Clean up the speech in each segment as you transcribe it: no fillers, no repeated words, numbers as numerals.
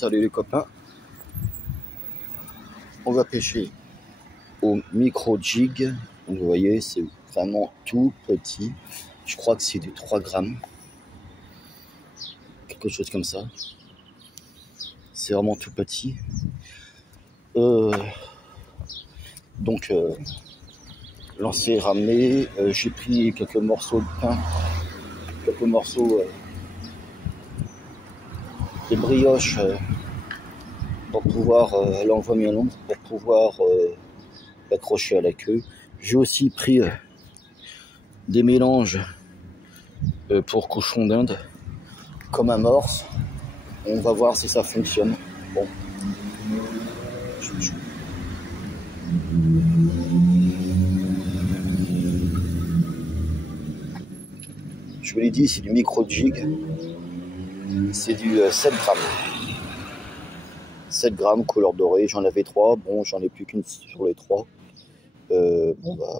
Salut les copains, on va pêcher au micro jig. Vous voyez, c'est vraiment tout petit. Je crois que c'est du 3 grammes, quelque chose comme ça. C'est vraiment tout petit. Donc lancé, ramené. J'ai pris quelques morceaux de pain, quelques morceaux de brioche pour pouvoir l'envoyer à l'ombre, pour pouvoir l'accrocher à la queue. J'ai aussi pris des mélanges pour cochon d'Inde comme amorce. On va voir si ça fonctionne. Bon. Je vous l'ai dit, c'est du micro jig. C'est du 7 grammes. 7 grammes, couleur dorée. J'en avais 3. Bon, j'en ai plus qu'une sur les 3. Bon, bah,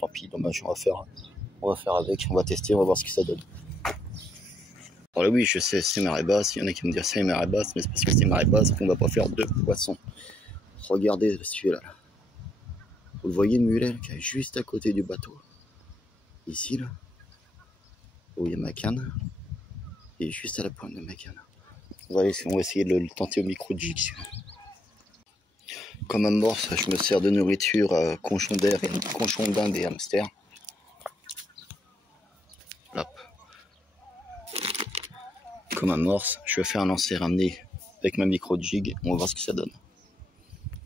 tant pis, dommage, on va faire avec. On va tester, on va voir ce que ça donne. Alors oui, je sais, c'est marée basse. Il y en a qui me disent c'est marée basse, mais c'est parce que c'est marée basse qu'on va pas faire 2 poissons. Regardez celui-là. Vous le voyez, le mulet qui est juste à côté du bateau. Ici, là, où il y a ma canne. Et juste à la pointe de ma canne. On va essayer de le tenter au micro jig. Comme amorce, je me sers de nourriture cochon d'Inde et hamster. Hop. Comme amorce, je vais faire un lancer ramené avec ma micro jig. On va voir ce que ça donne.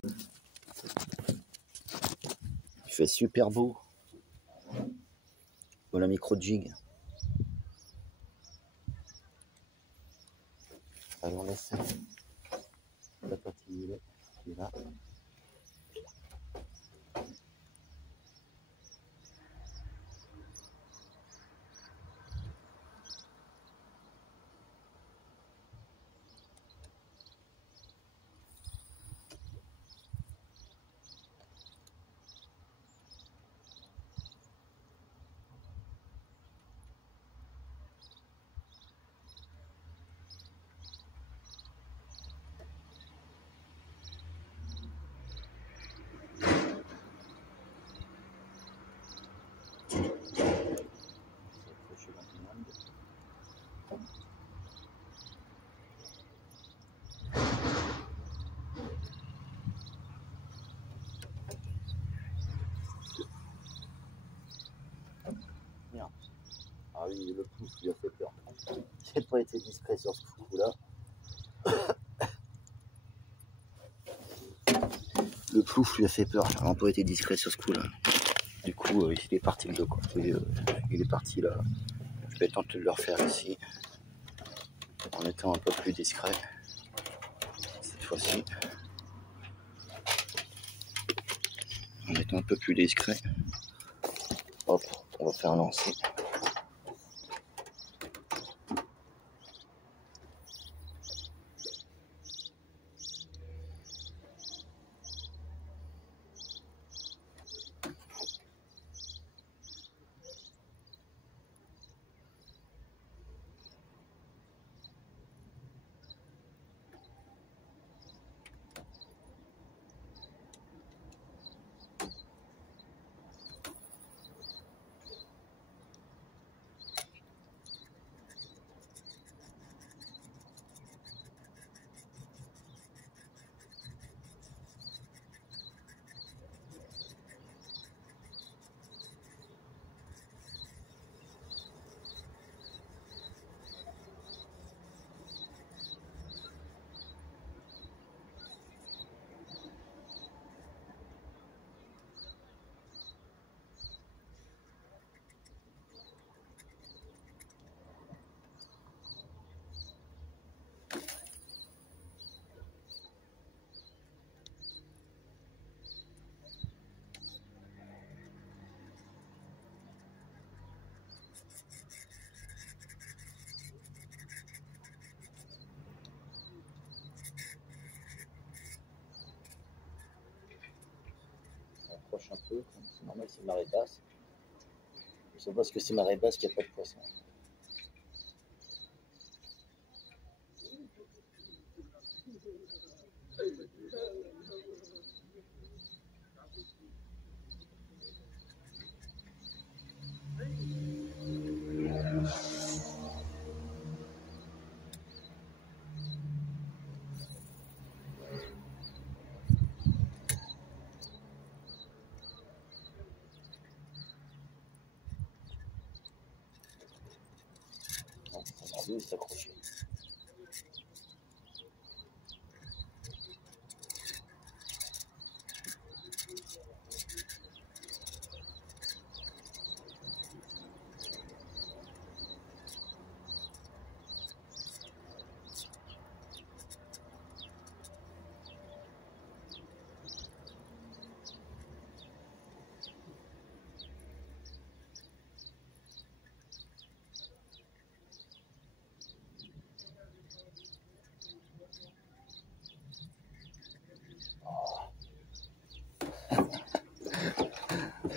Il fait super beau. Voilà micro jig. Alors laisse la partie qui est là. Merde. Ah oui, le plouf lui a fait peur. J'ai pas été discret sur ce coup-là. Le plouf lui a fait peur. J'ai vraiment pas été discret sur ce coup-là. Du coup, il est parti de l'autre côté. Il est parti là. Je vais tenter de le refaire ici. En étant un peu plus discret. Cette fois-ci. En étant un peu plus discret. Hop, on va faire un lancer. Un peu, c'est normal, c'est marée basse. C'est parce que c'est marée basse qu'il n'y a pas de poisson. 2 s'accrocher.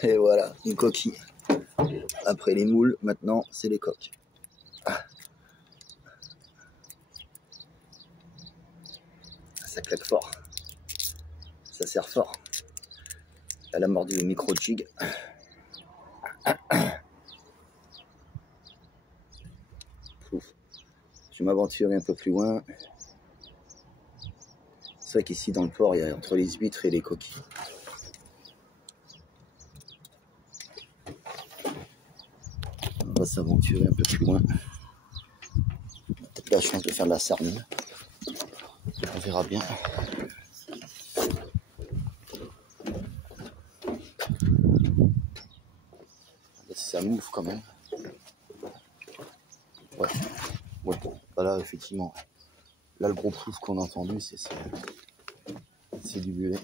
Et voilà, une coquille. Après les moules, maintenant, c'est les coques. Ça claque fort. Ça serre fort. Elle a mordu le micro-jig. Je vais m'aventurer un peu plus loin. C'est vrai qu'ici, dans le port, il y a entre les huîtres et les coquilles. On va s'aventurer un peu plus loin. Peut-être la chance de faire de la sardine. On verra bien. Ça mouffe quand même. Ouais. Ouais. Voilà, effectivement. Là, le gros plouf qu'on a entendu, c'est du mulet.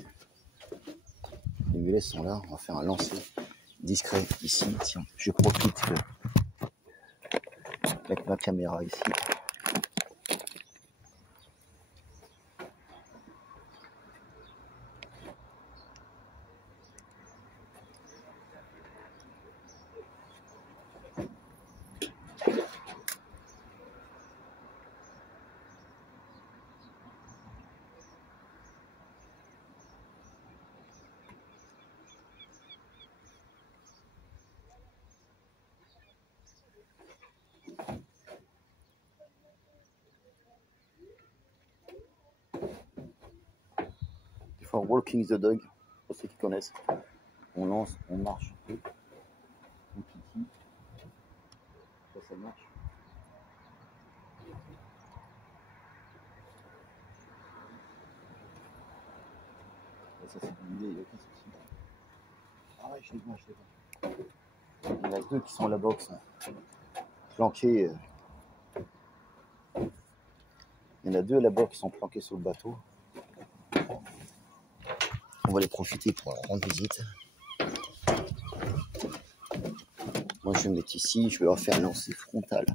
Les mulets sont là. On va faire un lancer discret ici. Tiens, je profite avec ma caméra ici. For walking the dog, pour ceux qui connaissent. On lance, on marche un peu. On titille. Ça marche. Ça c'est du mulet, il n'y a aucun souci. Ah ouais, je les vois, je les vois. Il y en a 2 qui sont à la boxe, planqués. Il y en a 2 là-bas qui sont planqués sur le bateau. On va les profiter pour leur rendre visite. Moi je vais me mettre ici, je vais leur faire un lancer frontal.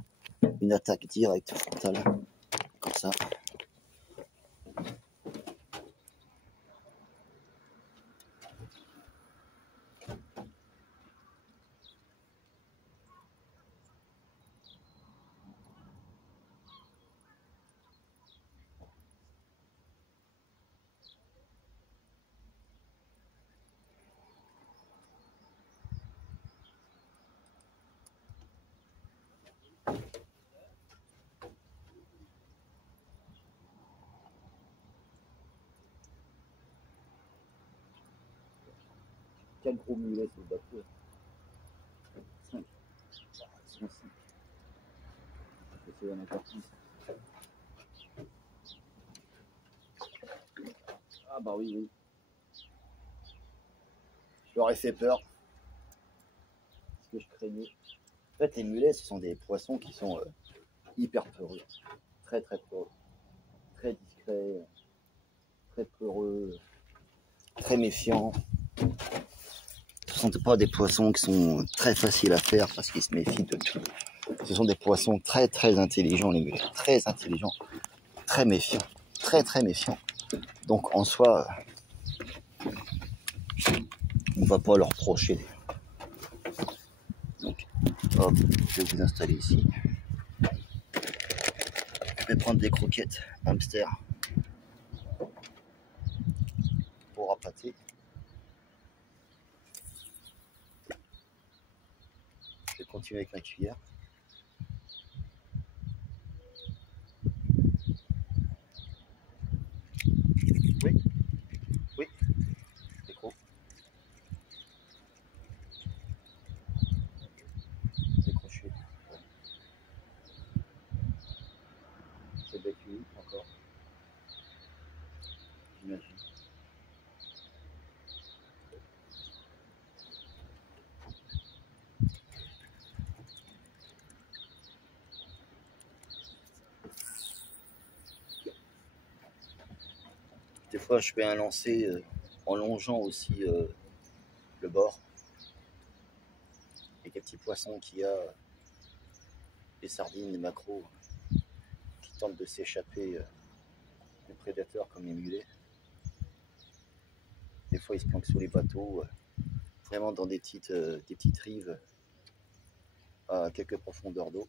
Une attaque directe frontale. Comme ça. Quel gros mulet sur le bateau. 5. Ils sont 5. Je vais essayer d'en avoir 10. Ah bah oui, oui. Je leur ai fait peur. Ce que je craignais. En fait, les mulets, ce sont des poissons qui sont hyper peureux. Très très peureux. Très discrets. Très peureux. Très méfiants. Ce ne sont pas des poissons qui sont très faciles à faire parce qu'ils se méfient de tout. Ce sont des poissons très très intelligents, les mulets. Très intelligents. Très méfiants. Très très méfiants. Donc en soi, on ne va pas leur reprocher. Donc, hop, je vais vous installer ici. Je vais prendre des croquettes hamster pour appâter. Je vais continuer avec ma cuillère. Oui, oui, décro. Décroché. être unique encore. J'imagine. Des fois, je fais un lancer en longeant aussi le bord. Et quelques petits poissons qu'il y a, des sardines, des maquereaux, qui tentent de s'échapper des prédateurs comme les mulets. Des fois, ils se planquent sous les bateaux, vraiment dans des petites rives à quelques profondeurs d'eau.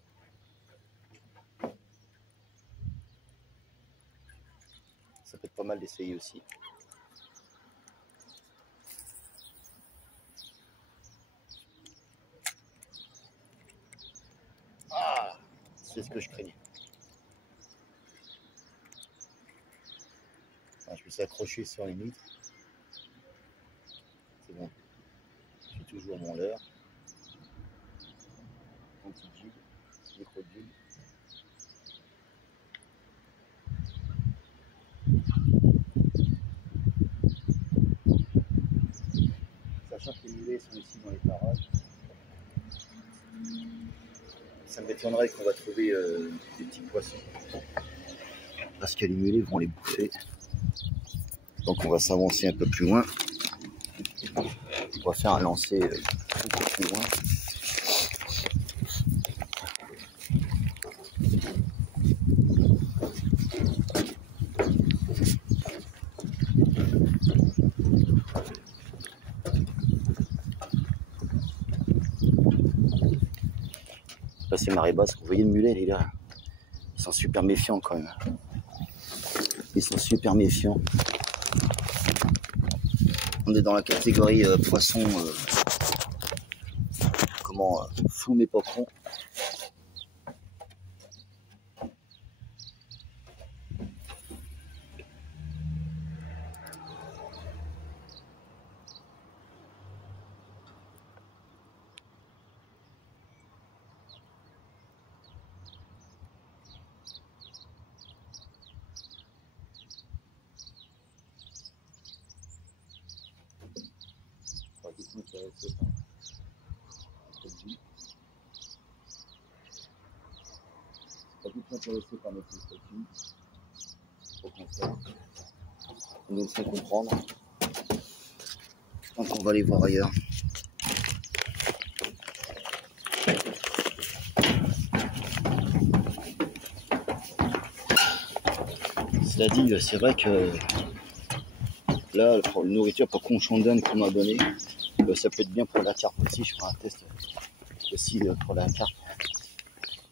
Ça peut être pas mal d'essayer aussi. Ah, c'est ce que je craignais. Ah, je me suis accroché sur les mitres. C'est bon. J'ai toujours mon leurre. Mon petit jig, micro-jig. Sachant que les mulets sont ici dans les parages, ça m'étonnerait qu'on va trouver des petits poissons. Parce que les mulets vont les bouffer. Donc on va s'avancer un peu plus loin. On va faire un lancer un peu plus loin. Là c'est marée basse, vous voyez le mulet, les gars. Ils sont super méfiants quand même. Ils sont super méfiants. On est dans la catégorie poisson, fou mais pas con. Pas du tout intéressé par notre statut. Au contraire, on nous le fait comprendre. Donc on va aller voir ailleurs. Cela dit, c'est vrai que là, pour la nourriture pour conchondane qu'on m'a donné, ça peut être bien pour la carpe aussi. Je ferai un test aussi pour la carpe,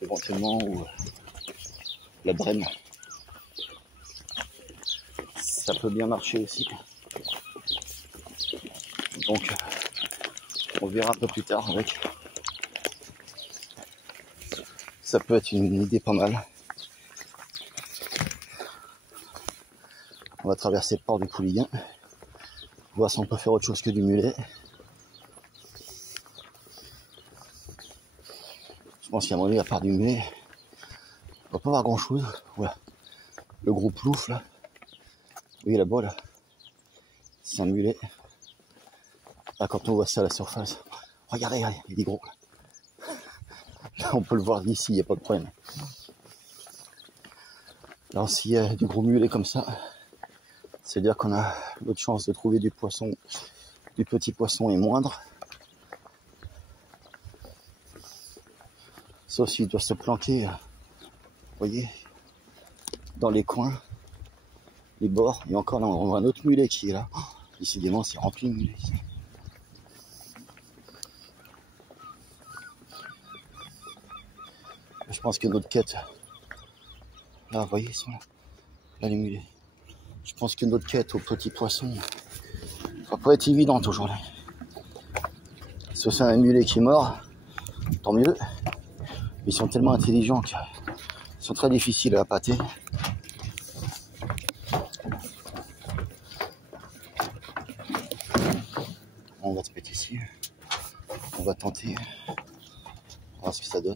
éventuellement, ou la brème. Ça peut bien marcher aussi. Donc, on verra un peu plus tard avec. Ça peut être une idée pas mal. On va traverser le port du Pouliguen. Voir si on peut faire autre chose que du mulet. Je pense qu'à un moment donné, à part du mulet, on va pas voir grand chose. Voilà. Le gros plouf là. Oui, là-bas là. C'est un mulet. Là, quand on voit ça à la surface, regardez, il est gros. Là, on peut le voir d'ici, il n'y a pas de problème. Alors, s'il y a du gros mulet comme ça, c'est-à-dire qu'on a d'autres chances de trouver du poisson, du petit poisson est moindre. Sauf s'il doit se planquer, vous voyez, dans les coins, les bords. Et encore là, on voit un autre mulet qui est là. Oh, décidément, c'est rempli de mulets ici. Je pense que notre quête, là, vous voyez, ils sont là, là les mulets. Je pense que notre quête aux petits poissons va pas être évidente aujourd'hui. Si c'est un mulet qui est mort, tant mieux. Ils sont tellement intelligents qu'ils sont très difficiles à appâter. On va se mettre ici. On va tenter. On va voir ce que ça donne.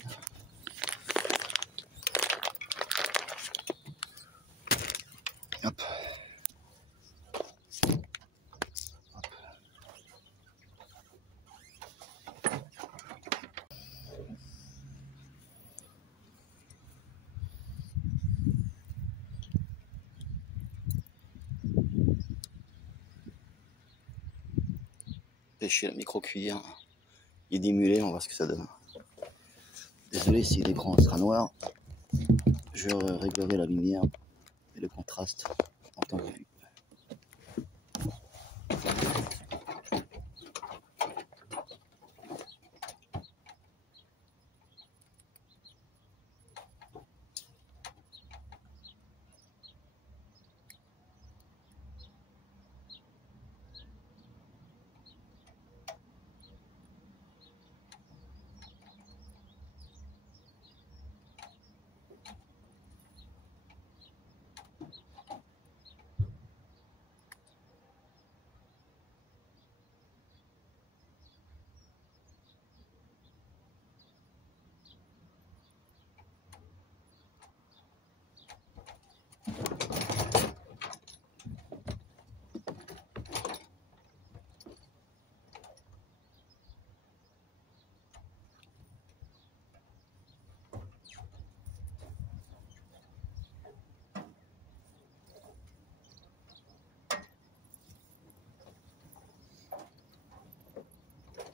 lécher la micro-cuillère et d'émuler, on va voir ce que ça donne. Désolé si l'écran sera noir. Je réglerai la lumière et le contraste en temps voulu.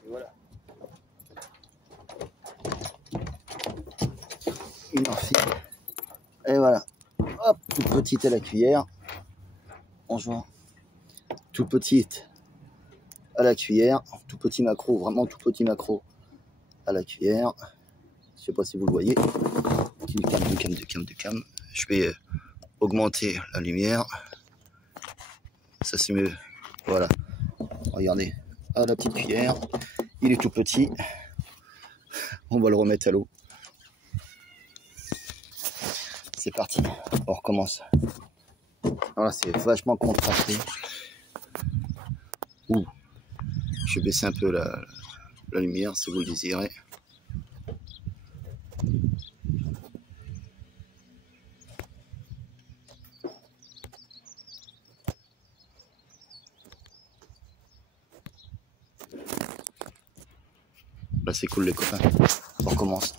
Et voilà. Une ensuite. Et voilà. Hop, toute petite à la cuillère. Bonjour. Toute petite à la cuillère. Tout petit macro, vraiment tout petit macro à la cuillère. Je sais pas si vous le voyez. Du cam. Je vais augmenter la lumière. Ça c'est mieux. Voilà. Regardez. À la petite cuillère. Il est tout petit. On va le remettre à l'eau. C'est parti. On recommence. Voilà, c'est vachement contrasté. Ouh. Je vais baisser un peu la lumière si vous le désirez. Là c'est cool les copains. On recommence.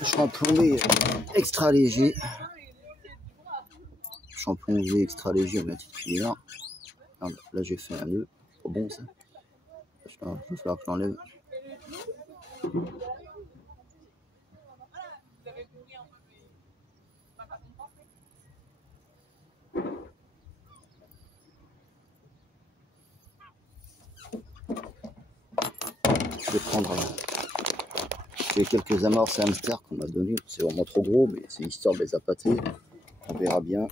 Je suis en plombier extra léger. Je suis en plombier extra léger à ma petite cuillère. Là j'ai fait un nœud. Pas bon ça. Il va falloir que je l'enlève. Je vais prendre quelques amorces hamster qu'on m'a donné. C'est vraiment trop gros, mais c'est histoire de les appâter. On verra bien.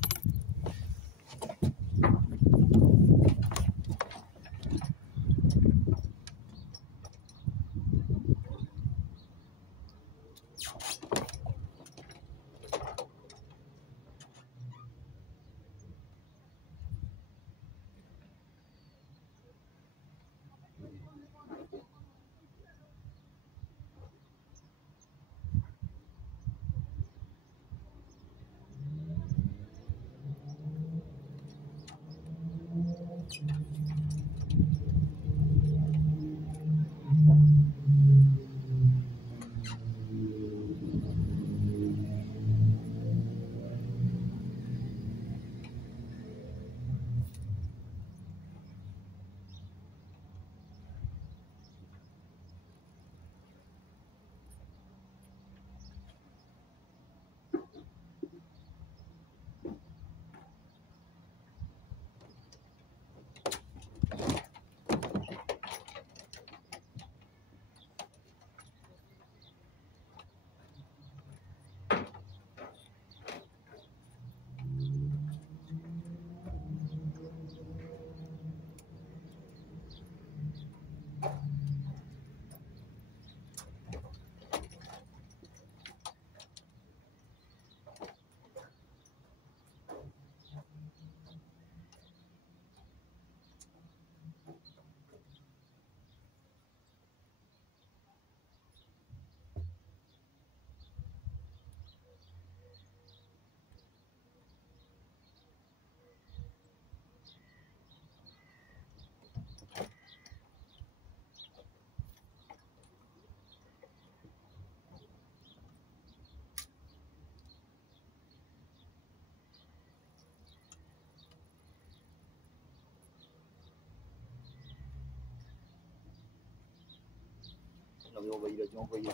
Il a dû envoyer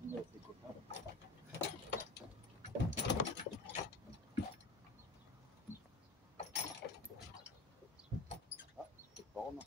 signe à ses copains. Ah, c'est forme.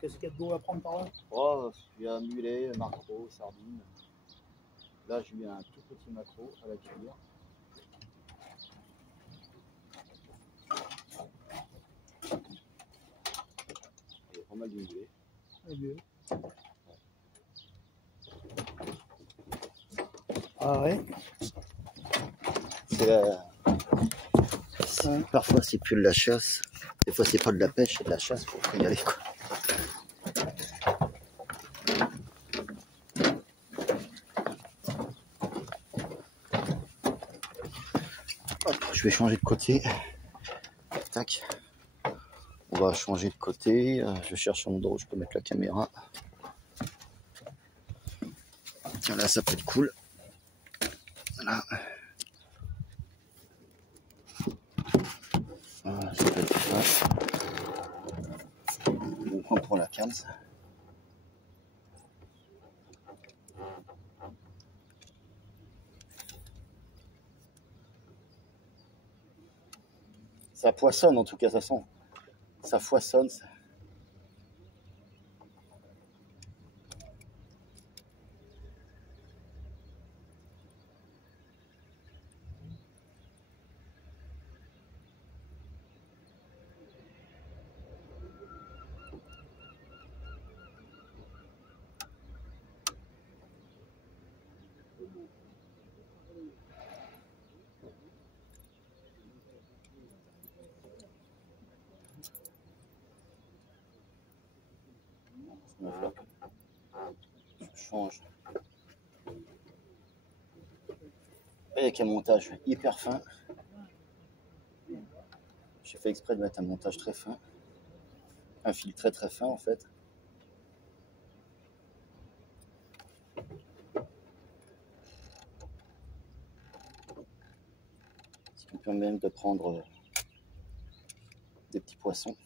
Qu'est-ce qu'il y a de beau à prendre par là? Oh, il y a mulet, maquereau, sardine. Là, j'ai eu un tout petit maquereau à la cuillère. Il y a pas mal de mulet. Ah ouais? Parfois, c'est plus de la chasse. Des fois, c'est pas de la pêche, c'est de la chasse. Faut y aller, quoi. Hop, je vais changer de côté. Tac. On va changer de côté. Je cherche un endroit où je peux mettre la caméra. Tiens, là, ça peut être cool. Voilà. Voilà, ça peut être ça. Bon point pour la cam. Ça poissonne en tout cas, ça sent. Ça foisonne. Je change. Avec un montage hyper fin. J'ai fait exprès de mettre un montage très fin. Un fil très très fin en fait. Ce qui me permet même de prendre des petits poissons.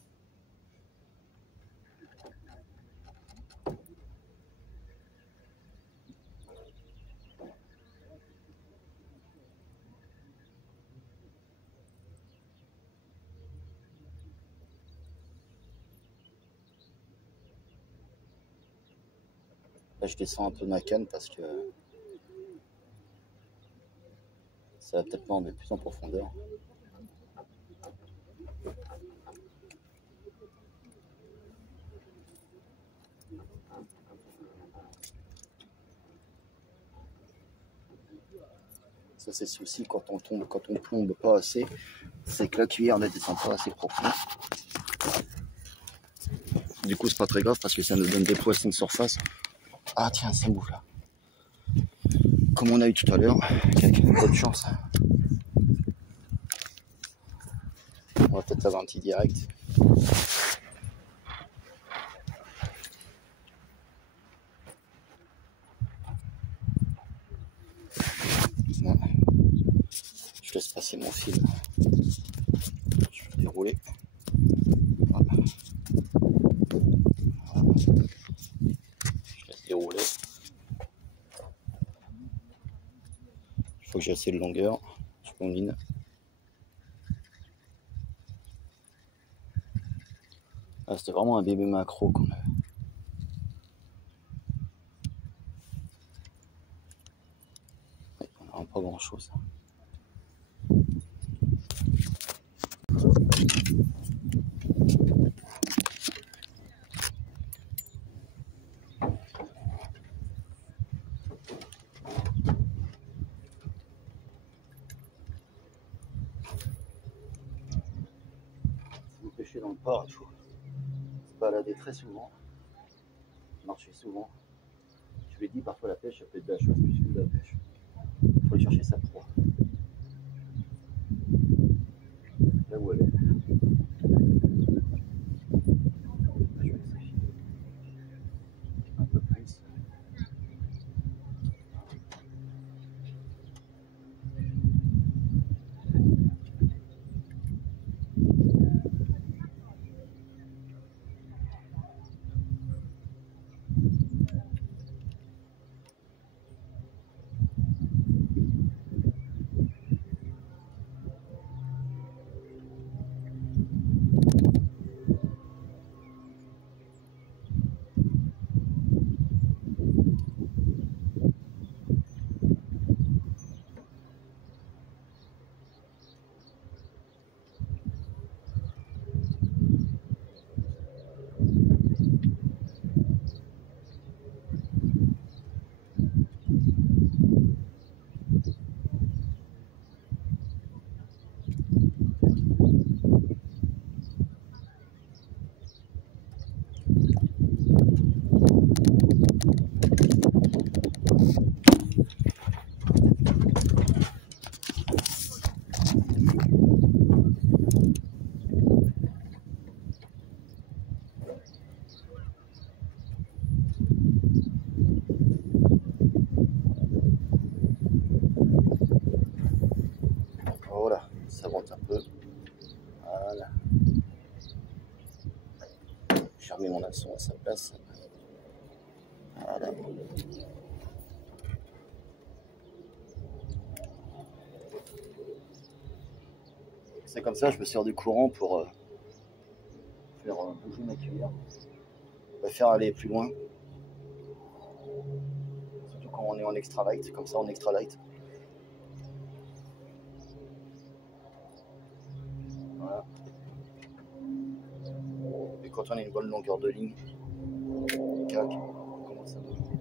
Là, je descends un peu ma canne parce que ça va peut-être m'emmener plus en profondeur. Ça, c'est le souci quand on plombe pas assez, c'est que la cuillère ne descend pas assez profond. Du coup, c'est pas très grave parce que ça nous donne des poissons de surface. Ah tiens, ça m'ouvre là. Comme on a eu tout à l'heure, avec un peu de chance. On va peut-être avoir un petit direct. Non. Je laisse passer mon fil. Je vais dérouler. Voilà. Voilà. Je laisse dérouler. Il faut que j'ai assez de longueur. Je combine. Ah, c'était vraiment un bébé macro quand même. Ouais, on n'a pas grand chose. dans le port, il faut se balader très souvent, marcher souvent. Je l'ai dit, parfois la pêche, ça peut être de la chose plus que de la pêche. Il faut aller chercher sa proie. Là où elle est. Je vais essayer un peu plus. Voilà, ça monte un peu. Voilà. J'ai remis mon hameçon à sa place. Voilà. C'est comme ça, je me sers du courant pour faire bouger ma cuillère. La faire aller plus loin. Surtout quand on est en extra light, comme ça en extra light. Voilà. Et quand on a une bonne longueur de ligne, cac, on commence à bouger.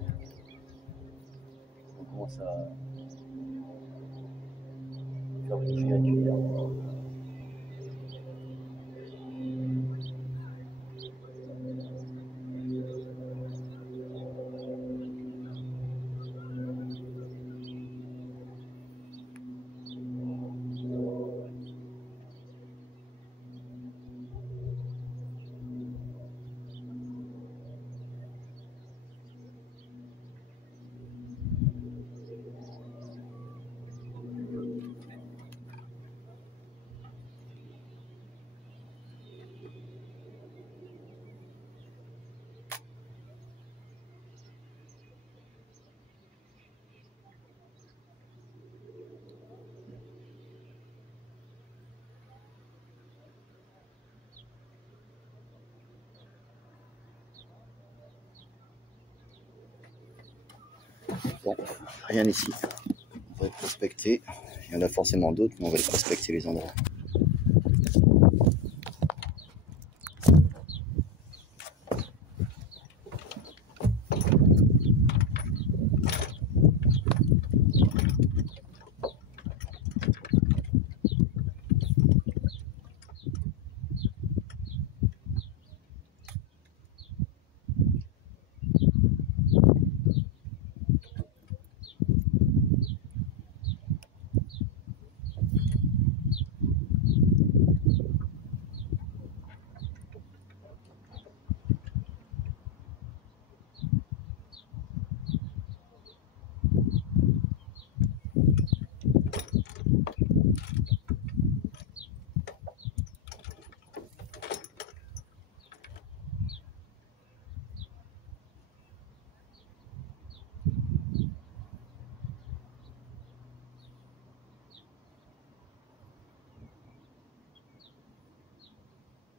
On commence à faire bouger la cuillère. Bon, rien ici. On va prospecter. Il y en a forcément d'autres, mais on va les prospecter les endroits.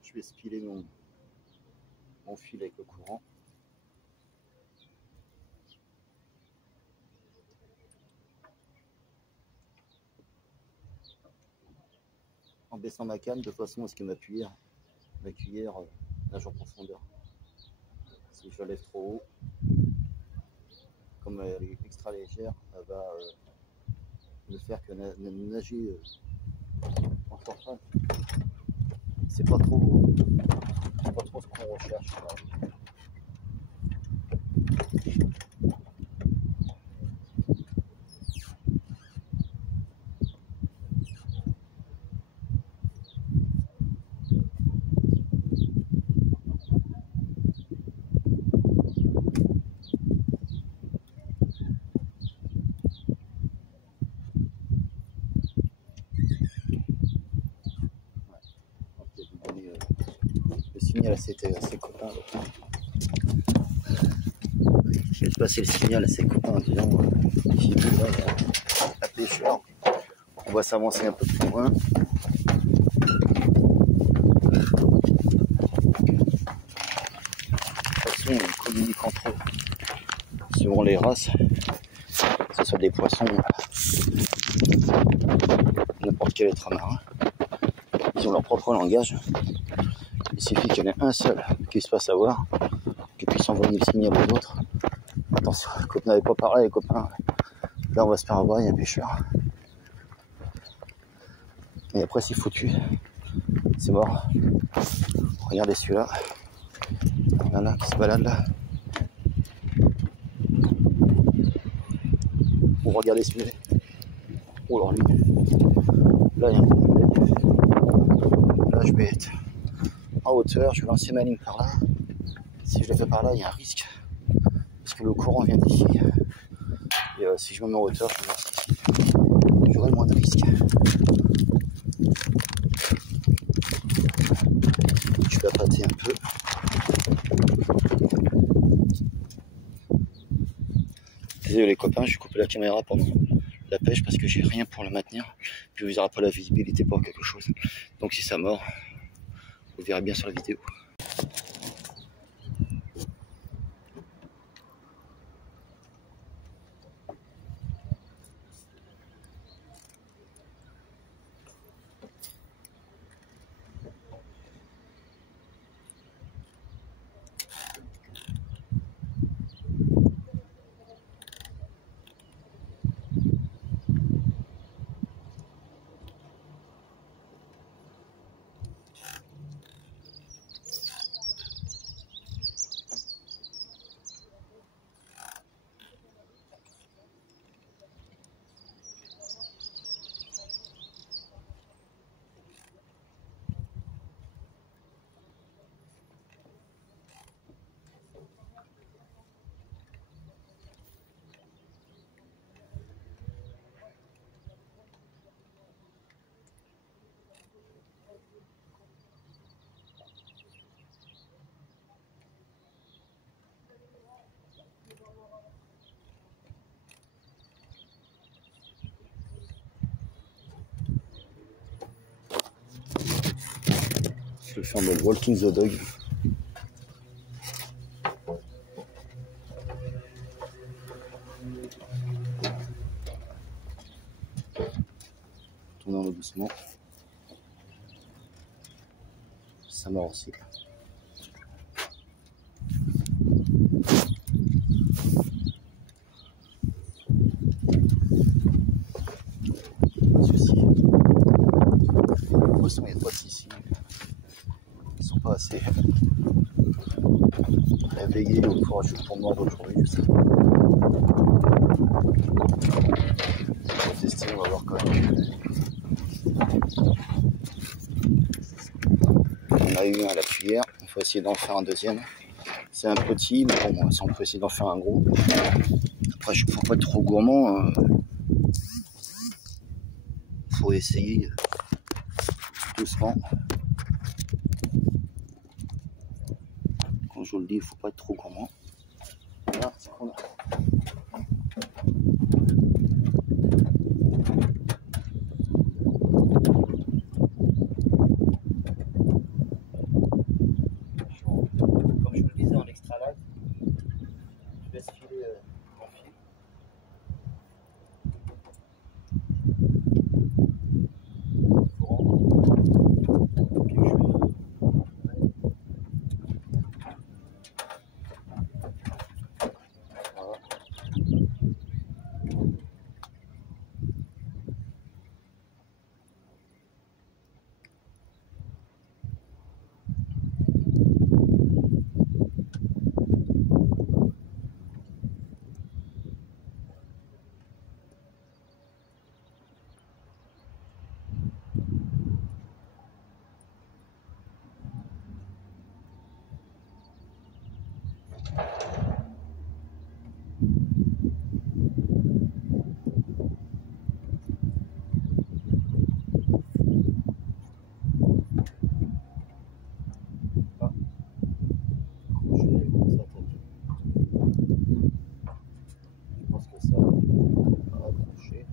Je vais spiler mon fil avec le courant. En baissant ma canne de façon à ce que ma cuillère nage en profondeur. Si je la lève trop haut, comme elle est extra légère, elle va ne faire que nager en surface. c'est pas trop ce qu'on recherche. Le signal à ses copains. J'ai passé le signal à ses copains en disant j'ai vu là, il y a un pêcheur. On va s'avancer un peu plus loin. De toute façon, ils communiquent entre eux. Selon les races, que ce soit des poissons, n'importe quel être marin, ils ont leur propre langage. Il suffit qu'il y en ait un seul qui se fasse avoir, qui puisse envoyer le signal aux autres. Attention, les copains n'avaient pas parlé, les copains. Là, on va se faire avoir, il y a un pêcheur. Et après, c'est foutu. C'est mort. Regardez celui-là. Là, qui se balade là. Ou regardez celui-là. Oh alors lui. Là, il y a un boulet. Là, je vais être en hauteur. Je vais lancer ma ligne par là. Si je le fais par là, il y a un risque. Parce que le courant vient d'ici. Et si je me mets en hauteur, je lance ici. J'aurai moins de risques. Je vais appâter un peu. Désolé les copains, je coupe la caméra pendant la pêche parce que j'ai rien pour la maintenir. Puis vous n'aurez pas la visibilité pour quelque chose. Donc si ça mord, vous verrez bien sur la vidéo. Je vais faire en mode walking the dog. Tournons doucement. Ça mord aussi. Ceci. Les poissons, il y a pas de ici. Ils sont pas assez réveillés ou courageux pour mordre aujourd'hui. On va tester, on va voir quand même. On a eu un à la cuillère, il faut essayer d'en faire un deuxième. C'est un petit, mais bon, si on peut essayer d'en faire un gros. Après, il ne faut pas être trop gourmand. Faut essayer doucement. Quand je vous le dis, il ne faut pas être trop gourmand. Voilà ce qu'on a. Comme je vous le disais en extra live, je laisse filer mon fil. Je pense que ça va accrocher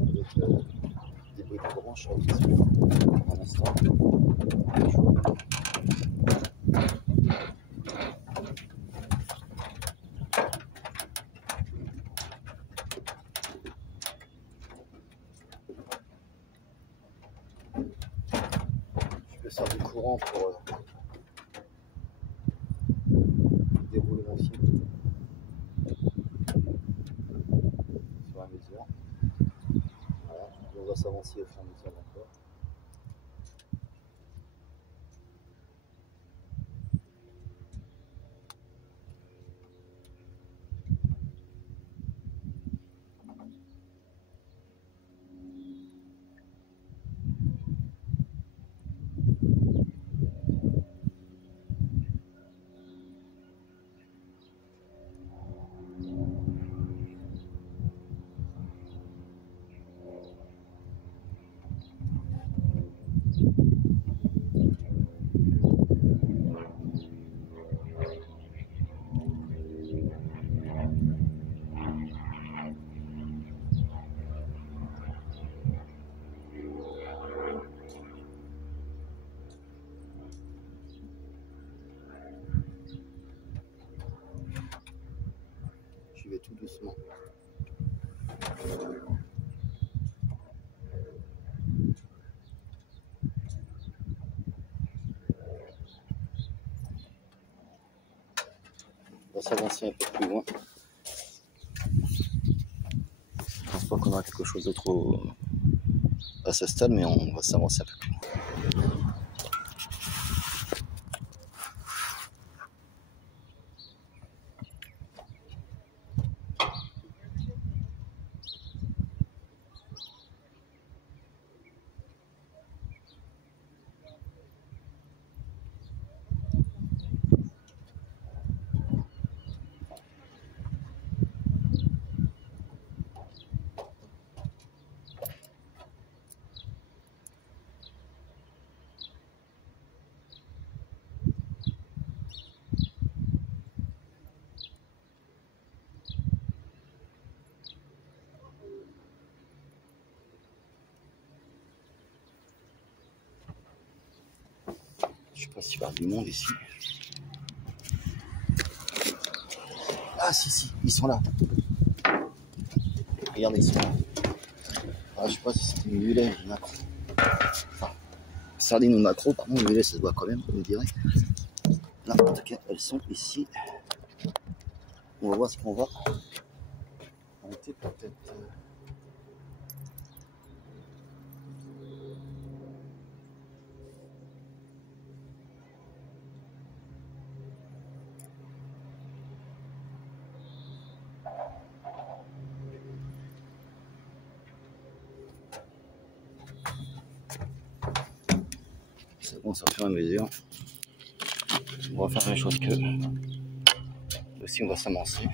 avec des bruits de branches un instant. Je peux faire du courant pour dérouler mon fil sur la mesure. Voilà, on va s'avancer au fur et à mesure encore. Je vais tout doucement. On va s'avancer un peu plus loin. Je pense pas qu'on aura quelque chose de trop à ce stade, mais on va s'avancer un peu plus loin. Je sais pas s'il va y avoir du monde ici. Ah si, ils sont là. Regardez, ils sont là. Ah, je sais pas si c'est une mulet, une macro. Enfin, sardine ou macro, par contre, mulet ça se voit quand même, on dirait. Là, en tout cas, elles sont ici. On va voir ce qu'on va monter peut-être. C'est bon, ça va faire à mesure. On va faire la même chose que aussi, on va s'amancer.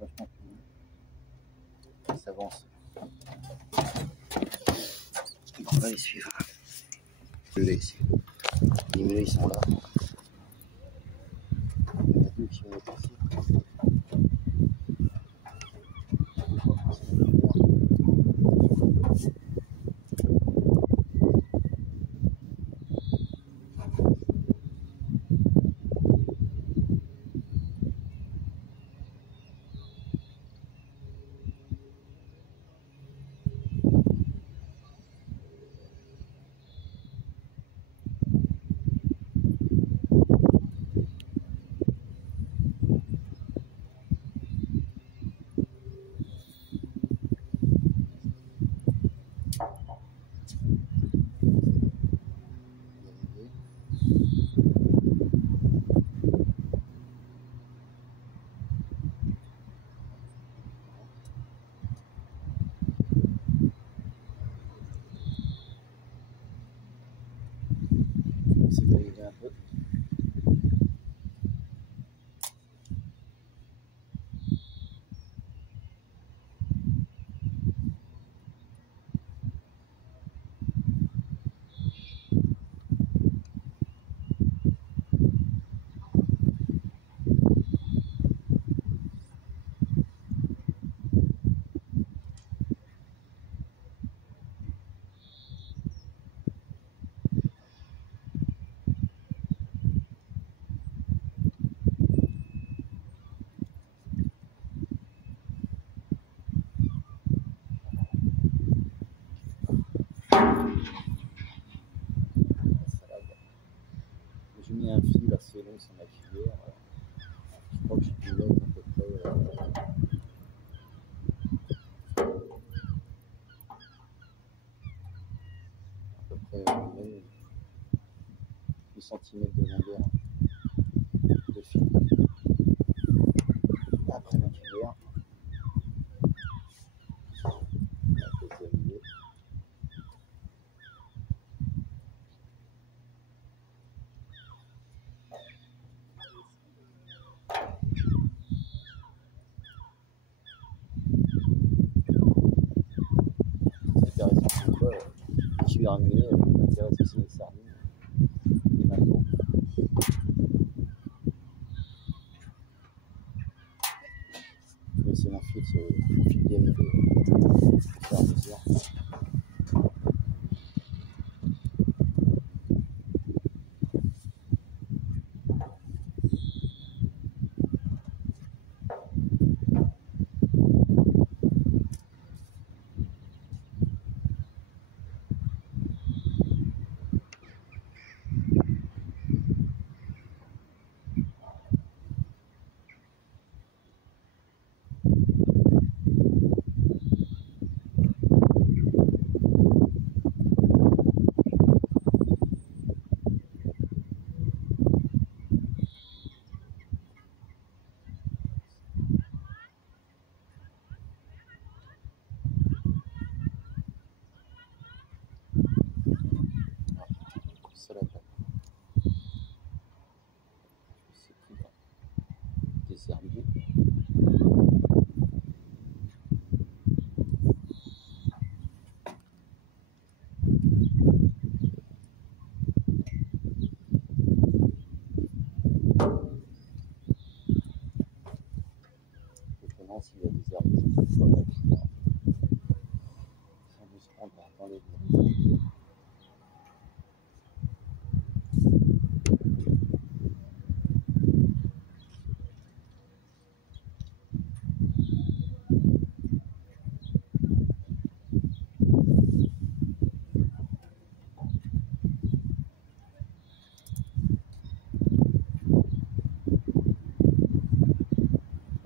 vachement plus. Ça avance. On va les suivre. Les mulets ici. Les mulets ils sont là. Il y en a deux qui vont être ici. C'est d'arriver un peu. J'ai mis un fil assez long sur ma filière. Je crois que j'ai dû mettre à peu près 10 cm de longueur de fil. Après ma filière, c'est intéressant. Je suis arrivé, m'intéresse aussi les sardines, les maquereaux. Je vais essayer d'enfiler ce fil dérivé au fur et à mesure. Ça la tape. C'est plus grand. Des herbiers. Étonnant s'il y a des herbiers, c'est pas mal. Sans nous se prendre dans les bois.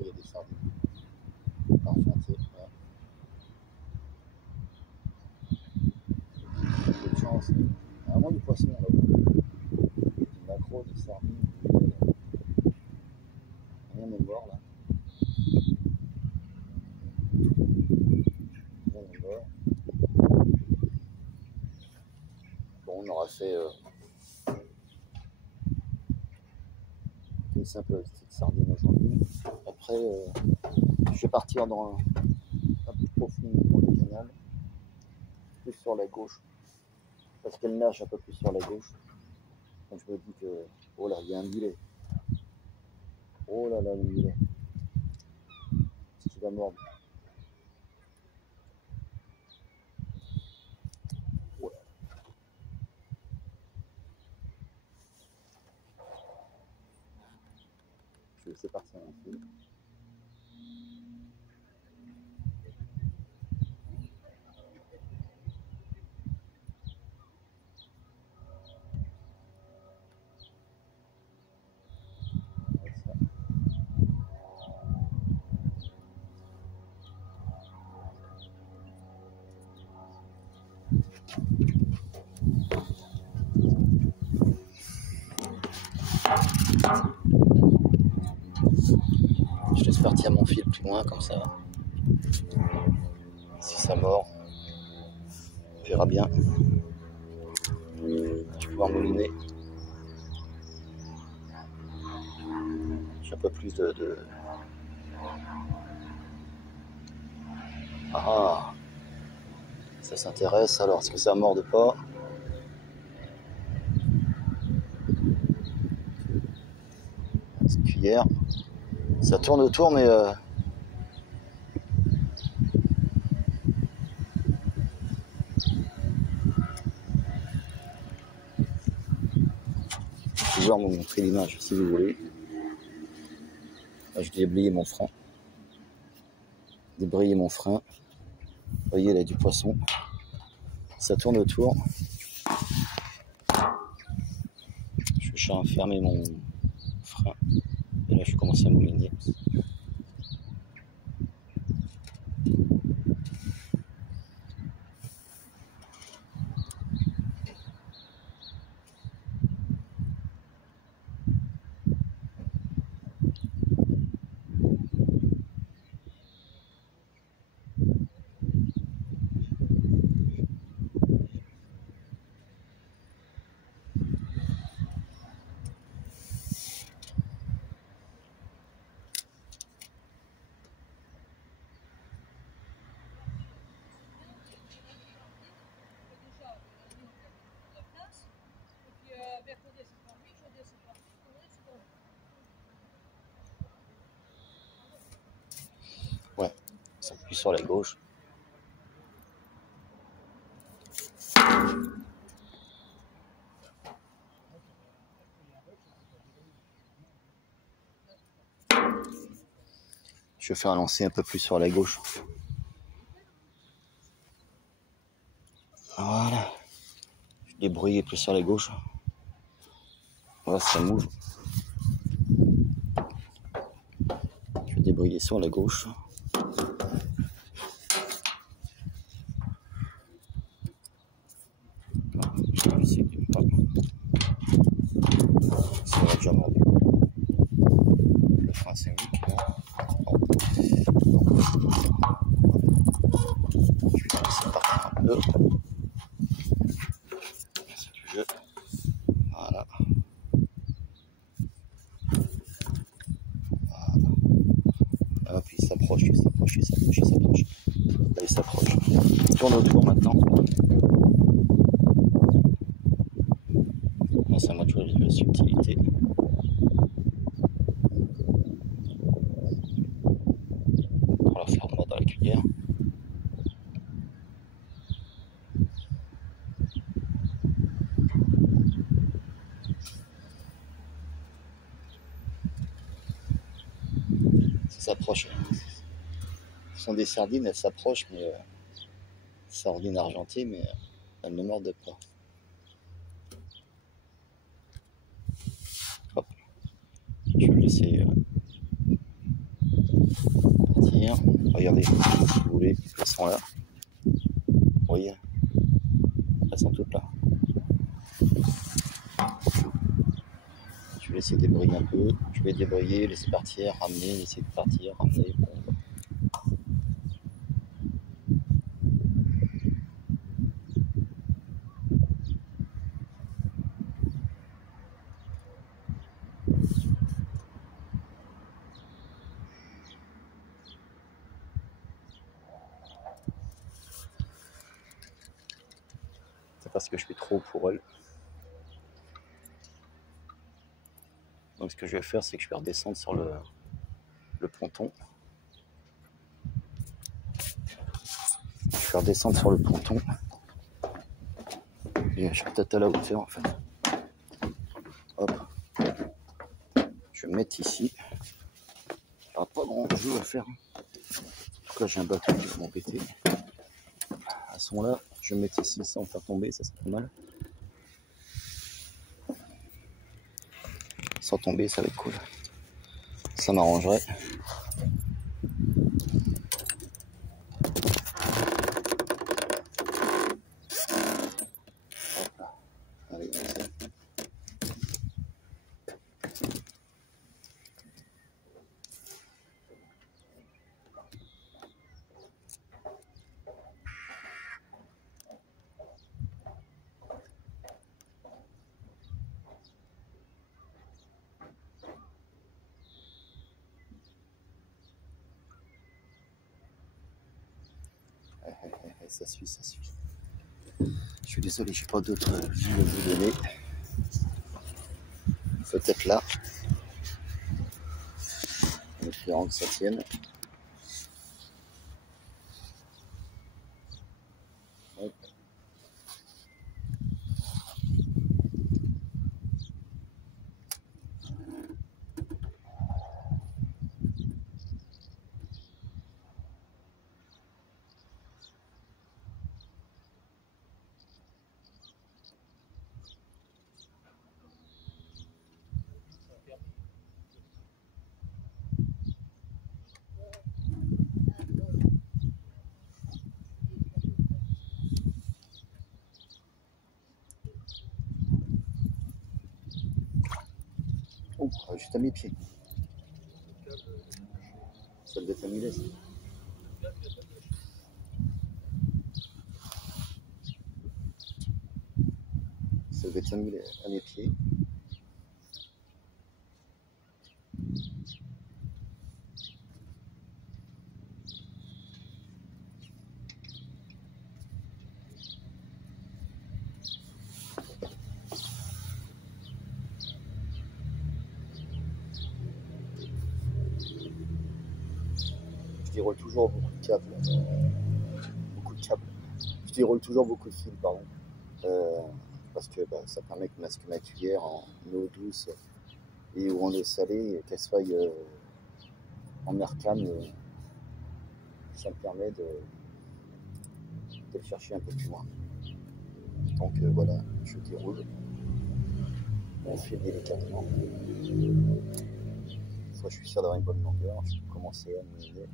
Il y a des sardines. Argentées, ouais. Beaucoup de chance. Vraiment du poisson là. Des maquereaux, des sardines. Rien de mort là. Rien de mort. Bon, on aura fait une laisser un peu la petite sardine aujourd'hui. Après, je vais partir dans un peu profond dans le canal, plus sur la gauche, parce qu'elle nage un peu plus sur la gauche. Donc je me dis que, oh là, il y a un mulet. Oh là là, le mulet. Est-ce qu'il va mordre? Ouais. Je vais laisser partir un peu. Je laisse partir mon fil plus loin comme ça. Si ça mord, on verra bien. Je vais pouvoir mouliner. J'ai un peu plus de... Ah, ça s'intéresse. Alors, est-ce que ça morde pas? Cette cuillère. Ça tourne autour, mais... Je vais pouvoir vous montrer l'image si vous voulez. Là, je déblayé mon frein. Débrayer mon frein. Vous voyez, là, du poisson. Ça tourne autour. Je cherche à fermer mon frein. Et là, je commence à mouliner. Ouais, ça appuie sur la gauche. Je vais faire un lancer un peu plus sur la gauche. Voilà. Je vais débrouiller plus sur la gauche. Voilà, ça mouve. Je vais débrouiller sur la gauche. Ça va déjà mordu. Le frein c'est mis. Je vais laisser partir un peu. C'est du jeu. Voilà. Voilà. Hop, il s'approche, il s'approche, il s'approche, il s'approche. Là, il s'approche. Il tourne autour maintenant. Là, ça m'a joué la subtilité. Pour la faire mordre dans la cuillère. Ça s'approche. Ce sont des sardines, elles s'approchent, mais sardines argentées, mais elles ne mordent pas. Hop. Je vais le laisser partir. Regardez, si vous voulez, elles sont là. Vous voyez, elles sont toutes là. Je vais laisser débrayer un peu. Je vais débrayer, laisser partir, ramener, laisser partir, ramener. Bon. parce que je suis trop pour elle. Donc ce que je vais faire, c'est que je vais redescendre sur le ponton. Je vais redescendre sur le ponton. Et je suis peut-être à la hauteur en fait. Hop. Je vais me mettre ici. Il n'y aura pas grand chose à faire. En tout cas, j'ai un bateau qui va m'embêter. À ce moment-là, je vais me mettre ici sans faire tomber, ça serait pas mal. Sans tomber, ça va être cool. Ça m'arrangerait. Hop là. Allez, on essaie. Ça suit, ça suit. Je suis désolé, je n'ai pas d'autres vues à vous donner. Peut-être là. En espérant que ça tienne. Hop. Oh, juste à mes pieds. Ça doit être annulé, ça. Ça doit être annulé à mes pieds. Je déroule toujours beaucoup de câbles. Beaucoup de câbles. Je déroule toujours beaucoup de fils, pardon. Parce que ça permet que ma cuillère en eau douce et ou en eau salée, qu'elle soit en mer calme, ça me permet de le chercher un peu plus loin. Donc voilà, je déroule mon fil délicatement. Une fois je suis sûr d'avoir une bonne longueur, je peux commencer à mener.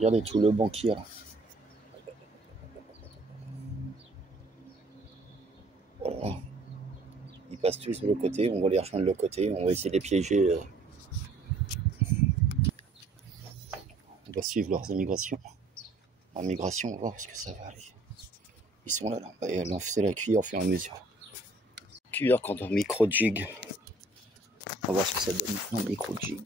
Regardez tout le banquier là. Voilà. Ils passent tous de l'autre côté, on va les rejoindre de l'autre côté, on va essayer de les piéger. On va suivre leurs immigrations. En migration, on va voir ce que ça va aller. Ils sont là, là. On va lancer la cuillère au fur et à mesure. Cuillère quand on micro-jig. On va voir ce que ça donne en micro-jig.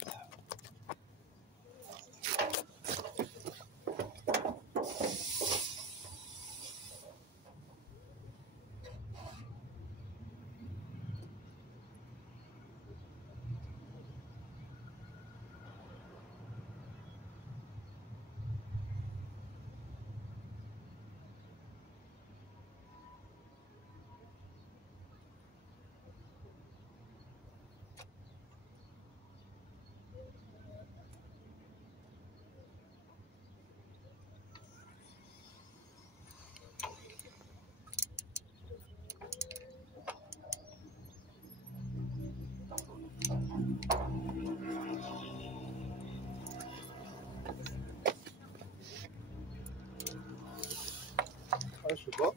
Ouais, je sais pas.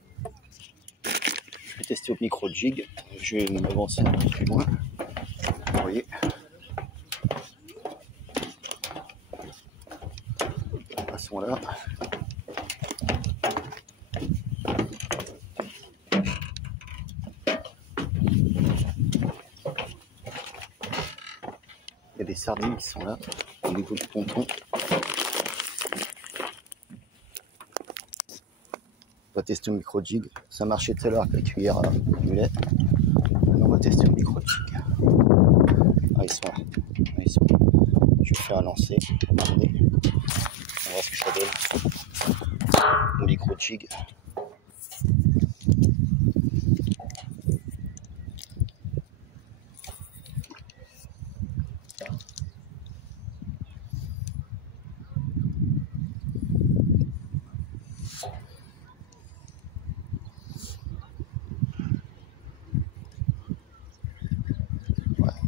Je vais tester au micro-jig. Je vais m'avancer un peu plus loin. Vous voyez. Passons là. Il y a des sardines qui sont là, au niveau du ponton. On va tester au micro-jig. Ça marchait tout à l'heure avec la cuillère à mulet. Maintenant, on va tester au micro-jig. Ah, ils sont là. Ah, ils sont là. Je vais faire un lancer. Regardez. On va voir ce que ça donne. Au micro-jig.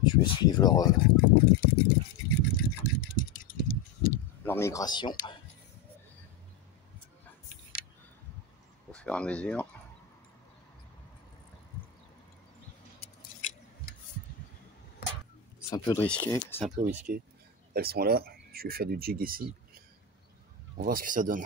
Je vais suivre leur migration au fur et à mesure. C'est un peu risqué, Elles sont là. Je vais faire du jig ici. On va voir ce que ça donne.